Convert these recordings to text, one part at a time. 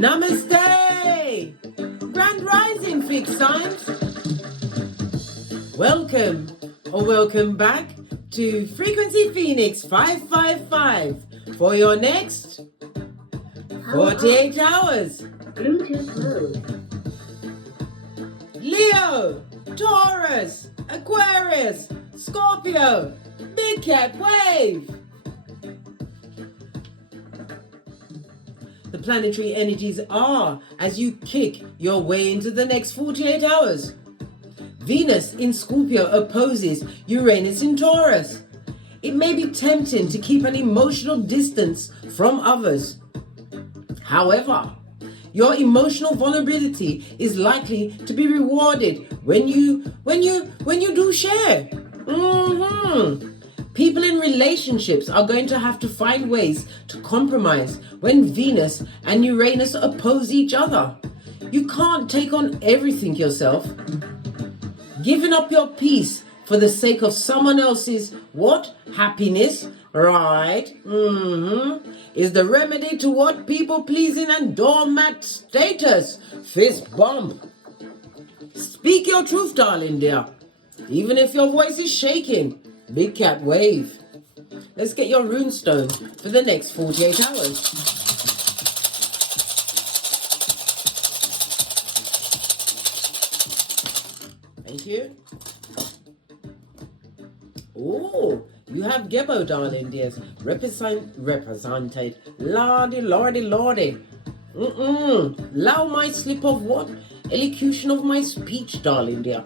Namaste! Grand Rising, fixed signs. Welcome or welcome back to Frequency Phoenix 555 for your next 48 hours. Bluetooth mode. Leo, Taurus, Aquarius, Scorpio, Big Cat Wave. The planetary energies are as you kick your way into the next 48 hours. Venus in Scorpio opposes Uranus in Taurus. It may be tempting to keep an emotional distance from others. However, your emotional vulnerability is likely to be rewarded when you do share. People in relationships are going to have to find ways to compromise when Venus and Uranus oppose each other. You can't take on everything yourself. Giving up your peace for the sake of someone else's what? Happiness, right? Is the remedy to what? People pleasing and doormat status. Fist bump. Speak your truth, darling dear. Even if your voice is shaking. Big Cat Wave. Let's get your runestone for the next 48 hours. Thank you. Oh, you have Gebo, darling dears. Represented. Lordy. Allow my slip of what? Elocution of my speech, darling dear.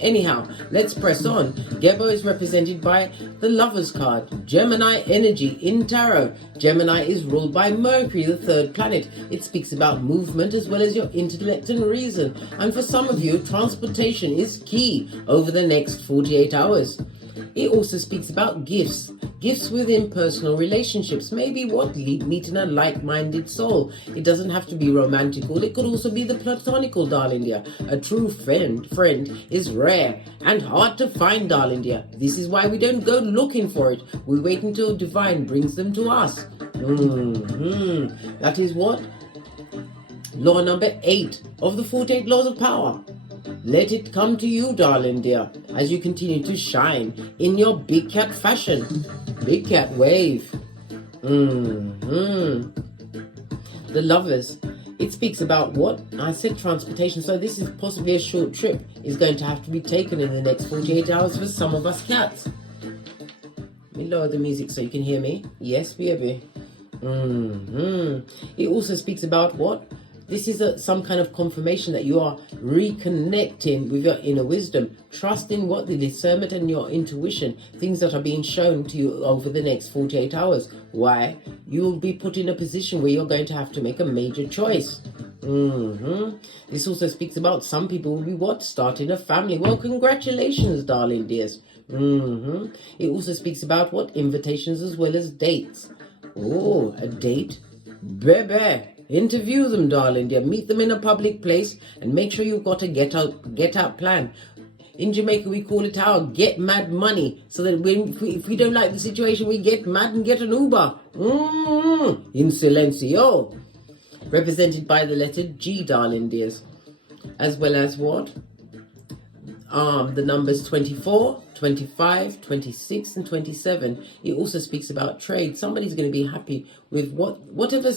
Anyhow, let's press on. Gebo is represented by the Lover's card. Gemini energy in tarot. Gemini is ruled by Mercury, the third planet. It speaks about movement as well as your intellect and reason. And for some of you, transportation is key over the next 48 hours. It also speaks about gifts. Gifts within personal relationships. Maybe what? Meeting a like-minded soul. It doesn't have to be romantical. It could also be the platonical, darling dear. A true friend is rare and hard to find, darling dear. This is why we don't go looking for it. We wait until divine brings them to us. That is what? Law number 8 of the 48 laws of power. Let it come to you, darling dear, as you continue to shine in your big cat fashion. Big Cat Wave. The Lovers. It speaks about what? I said transportation, so this is possibly a short trip. Is going to have to be taken in the next 48 hours for some of us cats. Let me lower the music so you can hear me. Yes, baby. It also speaks about what? This is some kind of confirmation that you are reconnecting with your inner wisdom, trusting what? The discernment and your intuition, things that are being shown to you over the next 48 hours. Why? You'll be put in a position where you're going to have to make a major choice. This also speaks about some people will be what? Starting a family. Well, congratulations, darling dears. It also speaks about what? Invitations as well as dates. Oh, a date? Baby. Interview them, darling dear. Meet them in a public place and make sure you've got a get out plan. In Jamaica, we call it our get mad money. So that if we don't like the situation, we get mad and get an Uber. In silencio. Represented by the letter G, darling dears. As well as what? The numbers 24, 25, 26 and 27. It also speaks about trade. Somebody's going to be happy with whatever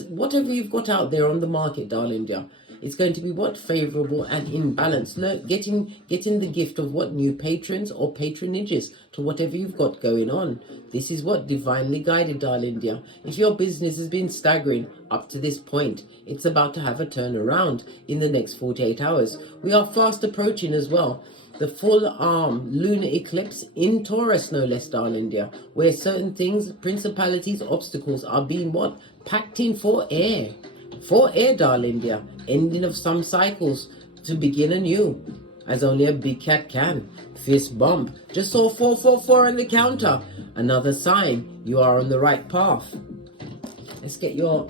you've got out there on the market, darling dear. It's going to be what? Favorable and in balance. Getting the gift of what? New patrons or patronages to whatever you've got going on. This is what? Divinely guided, darling dear. If your business has been staggering up to this point, it's about to have a turnaround in the next 48 hours. We are fast approaching as well the full lunar eclipse in Taurus, no less, darling dear, where certain things, principalities, obstacles are being what? Packed in for air. For air, darling dear. Ending of some cycles to begin anew, as only a big cat can. Fist bump. Just saw 444 on the counter. Another sign you are on the right path. Let's get your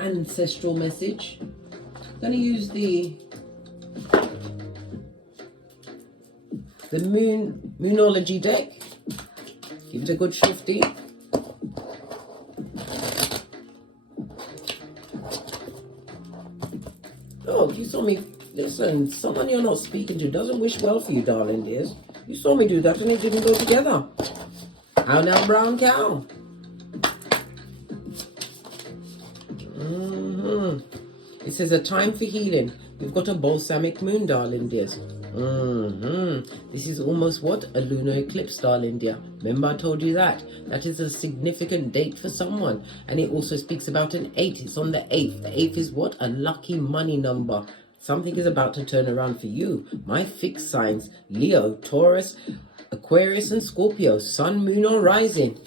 ancestral message. I'm going to use the Moonology deck. Give it a good shifty. Oh, you saw me. Listen, someone you're not speaking to doesn't wish well for you, darling dears. You saw me do that and it didn't go together. How now, brown cow? It says a time for healing. We've got a balsamic moon, darling dears. This is almost what? A lunar eclipse, darling dear. Remember I told you that? That is a significant date for someone. And it also speaks about an 8. It's on the 8th. The 8th is what? A lucky money number. Something is about to turn around for you. My fixed signs: Leo, Taurus, Aquarius and Scorpio. Sun, moon or rising.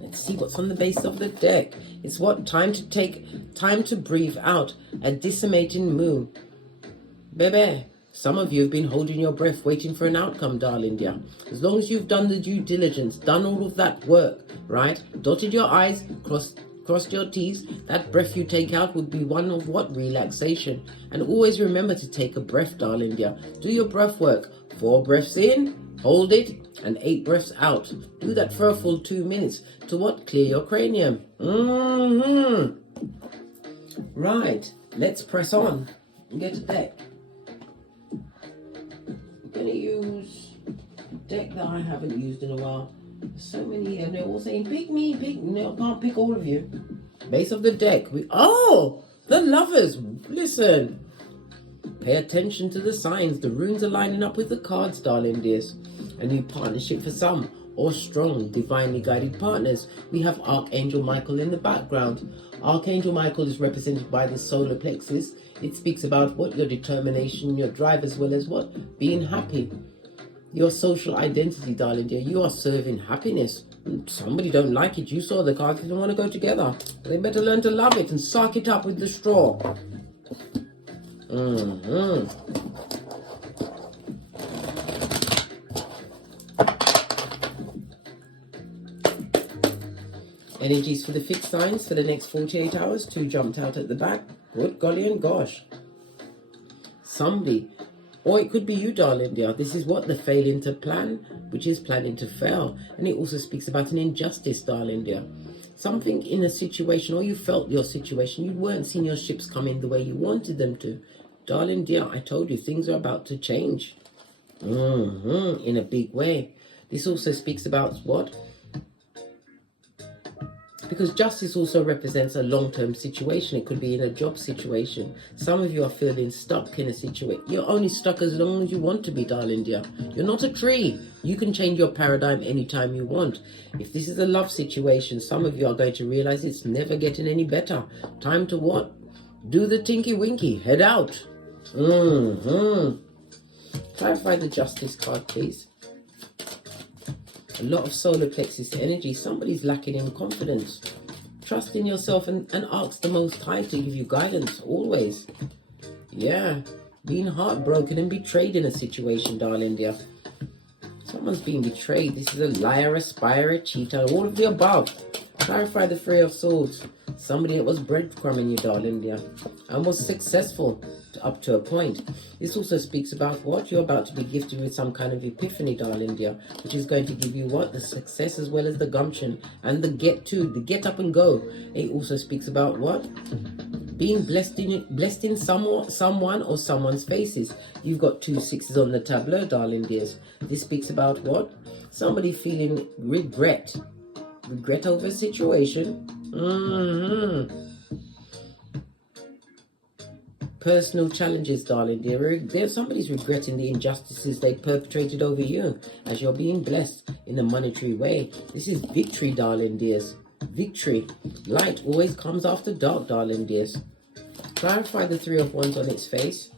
Let's see what's on the base of the deck. It's what? Time to breathe out. A decimating moon. Baby, some of you have been holding your breath, waiting for an outcome, darling dear. As long as you've done the due diligence, done all of that work, right? Dotted your I's, crossed your T's, that breath you take out would be one of what? Relaxation. And always remember to take a breath, darling dear. Do your breath work. 4 breaths in, hold it, and 8 breaths out. Do that for a full 2 minutes. To what? Clear your cranium. Right, let's press on and get a deck. I'm going to use a deck that I haven't used in a while. There's so many, and they're all saying, pick me, pick. No, I can't pick all of you. Base of the deck. The lovers. Listen. Pay attention to the signs. The runes are lining up with the cards, darling dears. A new partnership for some, or strong, divinely guided partners. We have Archangel Michael in the background. Archangel Michael is represented by the solar plexus. It speaks about what? Your determination, your drive, as well as what? Being happy. Your social identity, darling dear. You are serving happiness. Somebody don't like it. You saw the cards, they don't want to go together. They better learn to love it and suck it up with the straw. Energies for the fixed signs for the next 48 hours. 2 jumped out at the back. Good golly and gosh. Somebody, or it could be you, darling dear. This is what? The failing to plan, which is planning to fail. And it also speaks about an injustice, darling dear. Something in a situation, or you felt your situation, you weren't seeing your ships coming the way you wanted them to. Darling dear, I told you, things are about to change. In a big way. This also speaks about what? Because justice also represents a long-term situation. It could be in a job situation. Some of you are feeling stuck in a situation. You're only stuck as long as you want to be, darling dear. You're not a tree. You can change your paradigm anytime you want. If this is a love situation, some of you are going to realize it's never getting any better. Time to what? Do the tinky winky. Head out. Clarify the justice card, please. A lot of solar plexus energy. Somebody's lacking in confidence. Trust in yourself and ask the Most High to give you guidance, always. Yeah, being heartbroken and betrayed in a situation, darling dear. Someone's being betrayed. This is a liar, a spy, a cheater, all of the above. Clarify the 3 of Swords. Somebody that was breadcrumbing you, darling dear, and was successful up to a point. This also speaks about what? You're about to be gifted with some kind of epiphany, darling dear, which is going to give you what? The success as well as the gumption and the get up and go. It also speaks about what? Being blessed in someone or someone's faces. You've got 2 6s on the tableau, darling dears. This speaks about what? Somebody feeling regret over a situation. Personal challenges, darling dear. Somebody's regretting the injustices they perpetrated over you as you're being blessed in a monetary way. This is victory, darling dears. Victory. Light always comes after dark, darling dears. Clarify the 3 of Wands on its face.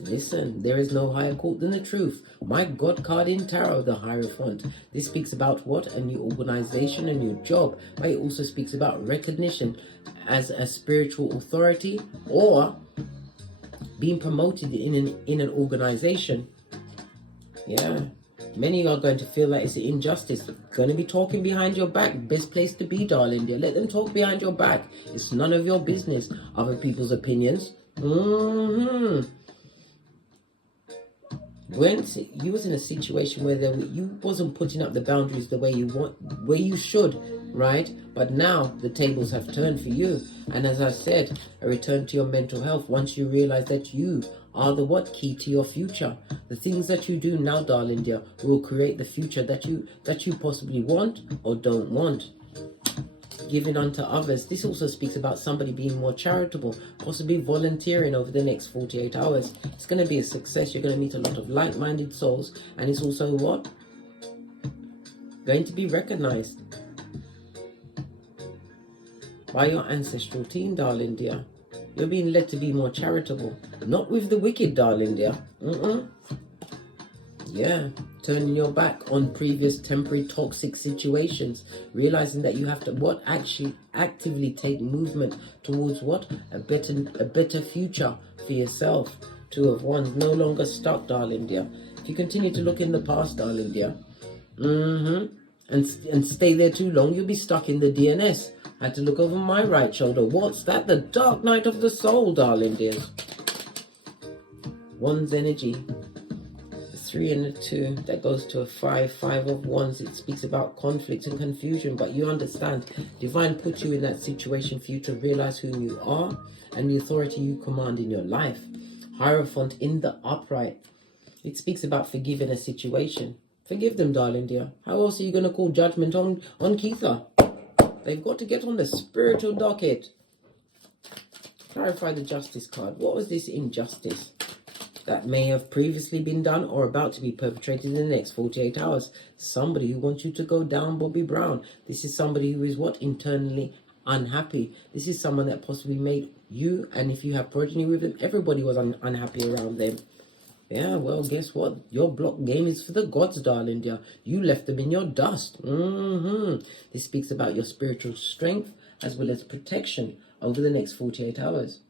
Listen, there is no higher court than the truth. My God card in tarot, the Hierophant. This speaks about what? A new organization, a new job. But it also speaks about recognition as a spiritual authority or being promoted in an organization. Yeah. Many are going to feel like it's an injustice. Going to be talking behind your back. Best place to be, darling dear. Let them talk behind your back. It's none of your business. Other people's opinions. when you was in a situation where you wasn't putting up the boundaries the way you want, where you should, right? But now the tables have turned for you. And as I said, a return to your mental health once you realize that you are the key to your future. The things that you do now, darling dear, will create the future that you possibly want or don't want. Giving unto others. This also speaks about somebody being more charitable, possibly volunteering over the next 48 hours. It's going to be a success. You're going to meet a lot of like-minded souls, and it's also what? Going to be recognized by your ancestral team, darling dear. You're being led to be more charitable. Not with the wicked, darling dear. Yeah, turning your back on previous temporary toxic situations, realizing that you have to actually actively take movement towards a better future for yourself. Two of Wands, no longer stuck, darling dear. If you continue to look in the past, darling dear, and stay there too long, you'll be stuck in the DNS. I had to look over my right shoulder. What's that? The dark night of the soul, darling dears. Wands energy. 3 and a 2, that goes to a 5 of Wands. It speaks about conflict and confusion, but you understand, divine put you in that situation for you to realize who you are and the authority you command in your life. Hierophant in the upright, it speaks about forgiving a situation. Forgive them, darling dear. How else are you going to call judgment on Keitha? They've got to get on the spiritual docket. Clarify the justice card. What was this injustice that may have previously been done or about to be perpetrated in the next 48 hours? Somebody who wants you to go down, Bobby Brown. This is somebody who is internally unhappy. This is someone that possibly made you, and if you have progeny with them, everybody was unhappy around them. Yeah, well, guess what? Your block game is for the gods, darling dear. You left them in your dust. This speaks about your spiritual strength as well as protection over the next 48 hours.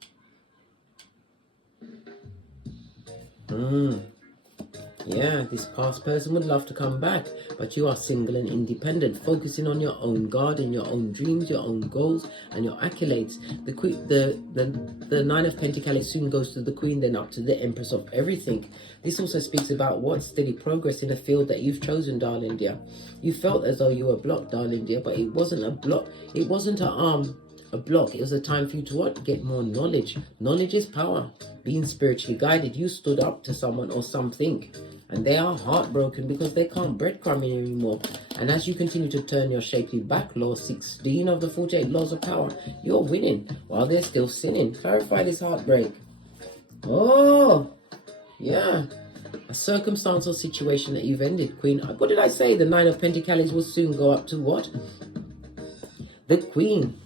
Yeah, this past person would love to come back, but you are single and independent, focusing on your own garden, your own dreams, your own goals, and your accolades. The 9 of Pentacles soon goes to the Queen, then up to the Empress of everything. This also speaks about steady progress in a field that you've chosen, darling dear. You felt as though you were blocked, darling dear, but it wasn't a block. It wasn't a block. It was a time for you to get more knowledge. Knowledge is power. Being spiritually guided, you stood up to someone or something, and they are heartbroken because they can't breadcrumb you anymore. And as you continue to turn your shapely back, law 16 of the 48 laws of power, you're winning while they're still sinning. Clarify this heartbreak. Oh, yeah. A circumstance or situation that you've ended, Queen. What did I say? The 9 of Pentacles will soon go up to what? The Queen.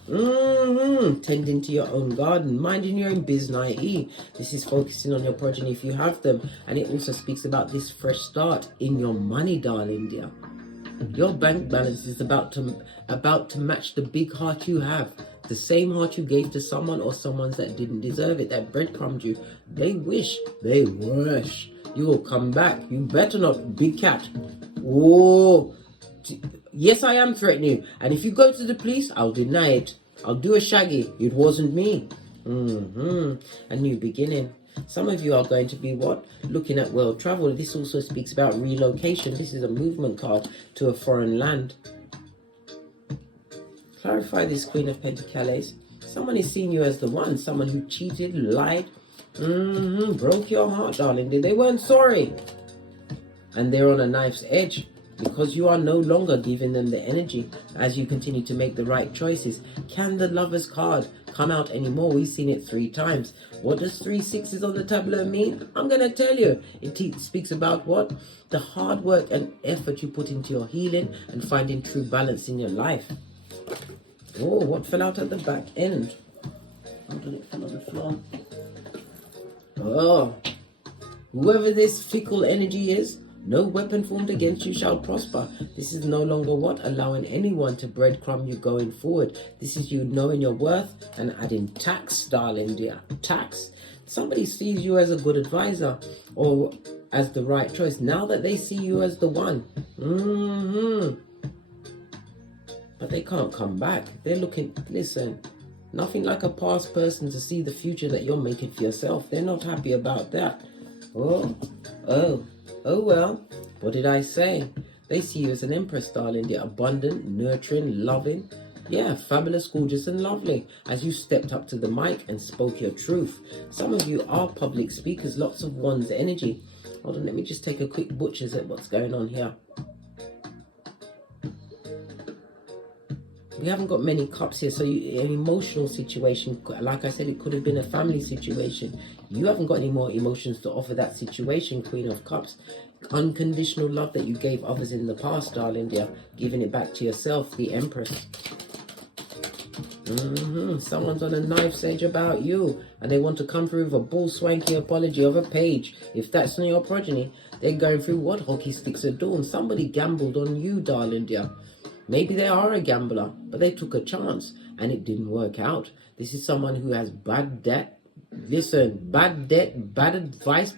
Tending to your own garden, minding your own business, i.e. this is focusing on your progeny if you have them. And it also speaks about this fresh start in your money, darling dear. Your bank balance is about to match the big heart you have. The same heart you gave to someone or someone's that didn't deserve it, that breadcrumbed you. They wish you will come back. You better not, big cat. Oh, yes, I am threatening you. And if you go to the police, I'll deny it. I'll do a shaggy. It wasn't me. A new beginning. Some of you are going to be looking at world travel. This also speaks about relocation. This is a movement card to a foreign land. Clarify this, Queen of Pentacles. Someone is seeing you as the one. Someone who cheated, lied, broke your heart, darling. They weren't sorry. And they're on a knife's edge, because you are no longer giving them the energy as you continue to make the right choices. Can the Lover's card come out anymore? We've seen it 3 times. What does 3 6s on the tableau mean? I'm going to tell you. It speaks about the hard work and effort you put into your healing and finding true balance in your life. Oh, what fell out at the back end? How did it fall on the floor? Oh, whoever this fickle energy is, no weapon formed against you shall prosper. This is no longer allowing anyone to breadcrumb you going forward. This is you knowing your worth and adding tax, darling dear. Tax. Somebody sees you as a good advisor or as the right choice. Now that they see you as the one. But they can't come back. They're looking, listen, nothing like a past person to see the future that you're making for yourself. They're not happy about that. Oh. Oh well, what did I say? They see you as an empress, darling. You're abundant, nurturing, loving. Yeah, fabulous, gorgeous, and lovely. As you stepped up to the mic and spoke your truth. Some of you are public speakers, lots of wands energy. Hold on, let me just take a quick butcher's at what's going on here. We haven't got many cups here, so an emotional situation, like I said, it could have been a family situation. You haven't got any more emotions to offer that situation, Queen of Cups. Unconditional love that you gave others in the past, darling dear, giving it back to yourself, the Empress. Someone's on a knife's edge about you, and they want to come through with a bull swanky apology of a page. If that's not your progeny, they're going through what? Hockey sticks at dawn. Somebody gambled on you, darling dear. Maybe they are a gambler, but they took a chance and it didn't work out. This is someone who has bad debt. Listen, bad debt, bad advice,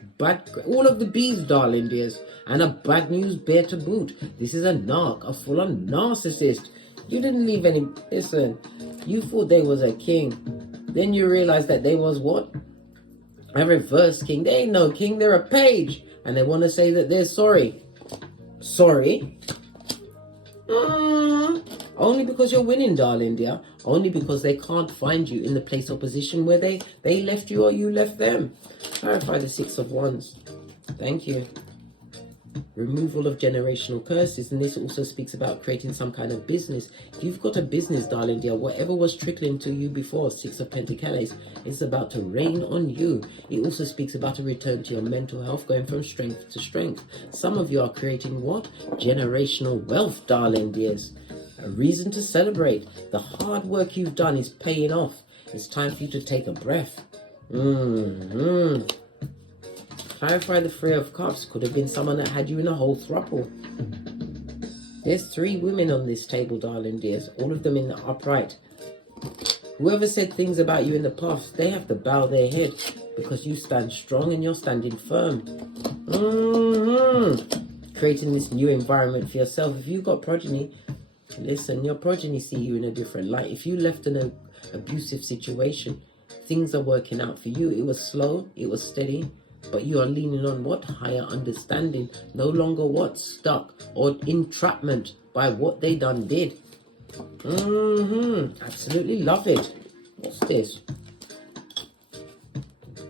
all of the B's, darling dears, and a bad news bear to boot. This is a narc, a full-on narcissist. You didn't leave any. Listen, you thought they was a king. Then you realize that they was what? A reverse king. They ain't no king, they're a page. And they want to say that they're sorry. Sorry? Only because you're winning, darling dear. Only because they can't find you in the place or position where they left you or you left them. Clarify the Six of Wands. Thank you. Removal of generational curses, and this also speaks about creating some kind of business. If you've got a business, darling dear, whatever was trickling to you before, Six of Pentacles, it's about to rain on you. It also speaks about a return to your mental health, going from strength to strength. Some of you are creating what? Generational wealth, darling dears. A reason to celebrate. The hard work you've done is paying off. It's time for you to take a breath. Clarify the Three of Cups. Could have been someone that had you in a whole throuple. There's 3 women on this table, darling dears. All of them in the upright. Whoever said things about you in the past, they have to bow their head because you stand strong and you're standing firm. Creating this new environment for yourself. If you've got progeny, listen, your progeny see you in a different light. If you left an abusive situation, things are working out for you. It was slow, it was steady. But you are leaning on what? Higher understanding. No longer what? Stuck or entrapment by what they done did. Absolutely love it. What's this?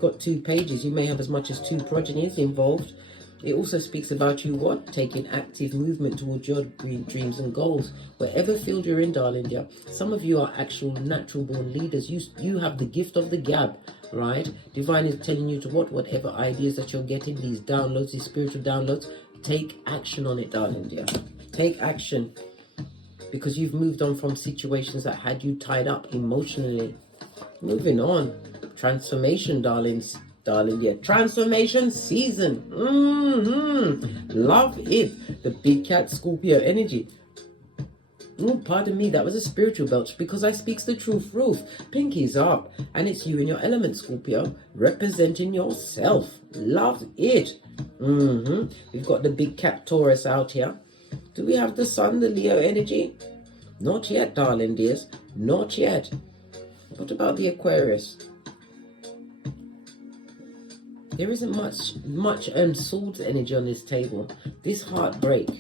Got 2 pages. You may have as much as 2 progenies involved. It also speaks about you what? Taking active movement towards your dreams and goals. Whatever field you're in, darling dear. Some of you are actual natural born leaders. You have the gift of the gab, right? Divine is telling you to whatever ideas that you're getting, these downloads, these spiritual downloads, take action on it, darling dear. Take action. Because you've moved on from situations that had you tied up emotionally. Moving on. Transformation, darlings. Darling, yeah, transformation season. Love it. The big cat Scorpio energy. Pardon me, that was a spiritual belch because I speaks the truth, Ruth. Pinky's up. And it's you in your element, Scorpio, representing yourself. Love it. We've got the big cat Taurus out here. Do we have the sun, the Leo energy? Not yet, darling dears. Not yet. What about the Aquarius? There isn't much swords energy on this table. This heartbreak,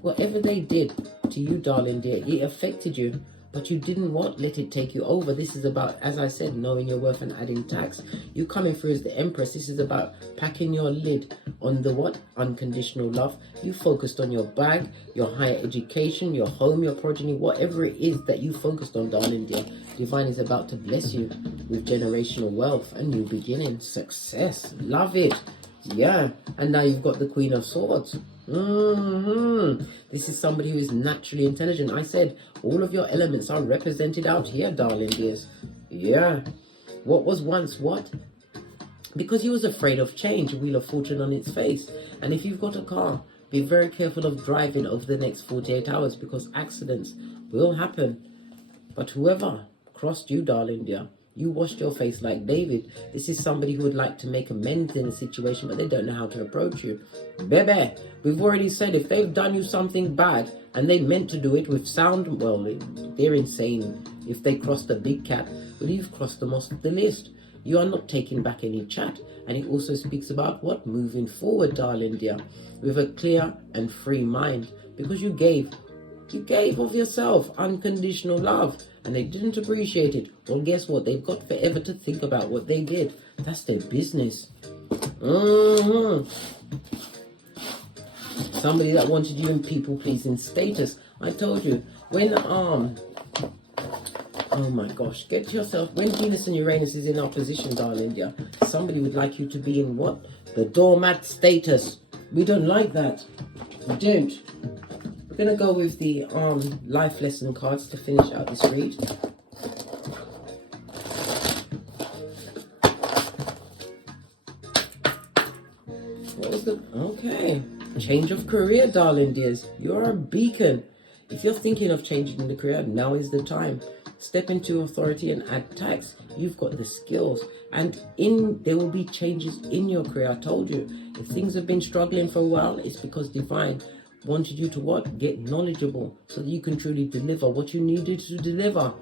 whatever they did to you, darling dear, it affected you, but you didn't let it take you over. This is about, as I said, knowing your worth and adding tax. You coming through as the Empress. This is about packing your lid on the what? Unconditional love. You focused on your bag, your higher education, your home, your progeny, whatever it is that you focused on, darling dear. Divine is about to bless you with generational wealth, a new beginning, success. Love it. Yeah. And now you've got the Queen of Swords. This is somebody who is naturally intelligent. I said all of your elements are represented out here, darling dears. Yeah. What was once what? Because he was afraid of change, Wheel of Fortune on its face. And if you've got a car, be very careful of driving over the next 48 hours because accidents will happen. But whoever crossed you, darling dear, you washed your face like David. This is somebody who would like to make amends in a situation, but they don't know how to approach you. Baby, we've already said if they've done you something bad and they meant to do it with sound, well, they're insane if they cross the big cat. But you've crossed them off the list. You are not taking back any chat. And it also speaks about what? Moving forward, darling dear, with a clear and free mind, because you gave of yourself unconditional love, and they didn't appreciate it. Well, guess what? They've got forever to think about what they did. That's their business. Somebody that wanted you in people-pleasing status. I told you, when oh my gosh, get yourself, when Venus and Uranus is in opposition, darling dear, somebody would like you to be in what? The doormat status. We don't like that. We don't. We're going to go with the life lesson cards to finish out this read. What was the... Okay. Change of career, darling dears. You're a beacon. If you're thinking of changing the career, now is the time. Step into authority and add tax. You've got the skills. And there will be changes in your career. I told you. If things have been struggling for a while, it's because Divine wanted you to what? Get knowledgeable so that you can truly deliver what you needed to deliver.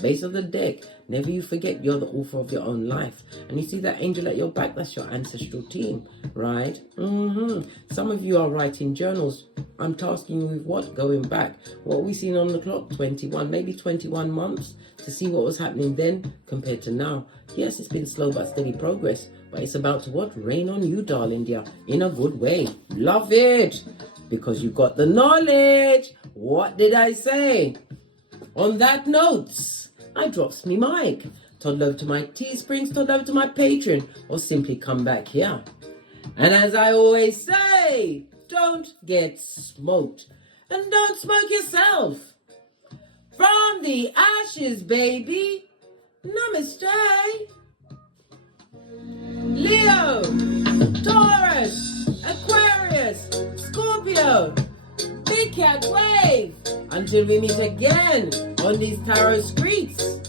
Base of the deck. Never you forget you're the author of your own life. And you see that angel at your back? That's your ancestral team, right? Some of you are writing journals. I'm tasking you with what? Going back. What are we seeing on the clock? 21, maybe 21 months to see what was happening then compared to now. Yes, it's been slow but steady progress. But it's about to what? Rain on you, darling dear, in a good way. Love it. Because you got the knowledge. What did I say? On that note, I drops me mic. Todd love to my Teesprings, Todd love to my Patreon, or simply come back here. And as I always say, don't get smoked. And don't smoke yourself. From the ashes, baby. Namaste. Leo, Taurus, Aquarius, Scorpio, Big Cat Wave. Until we meet again on these tarot streets.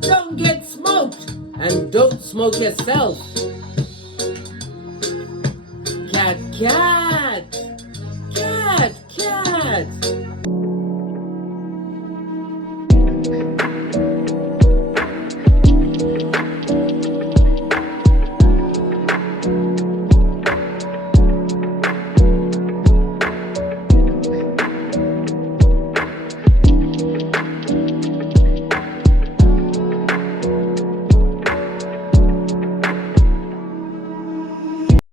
Don't get smoked and don't smoke yourself. Cat, cat, cat, cat.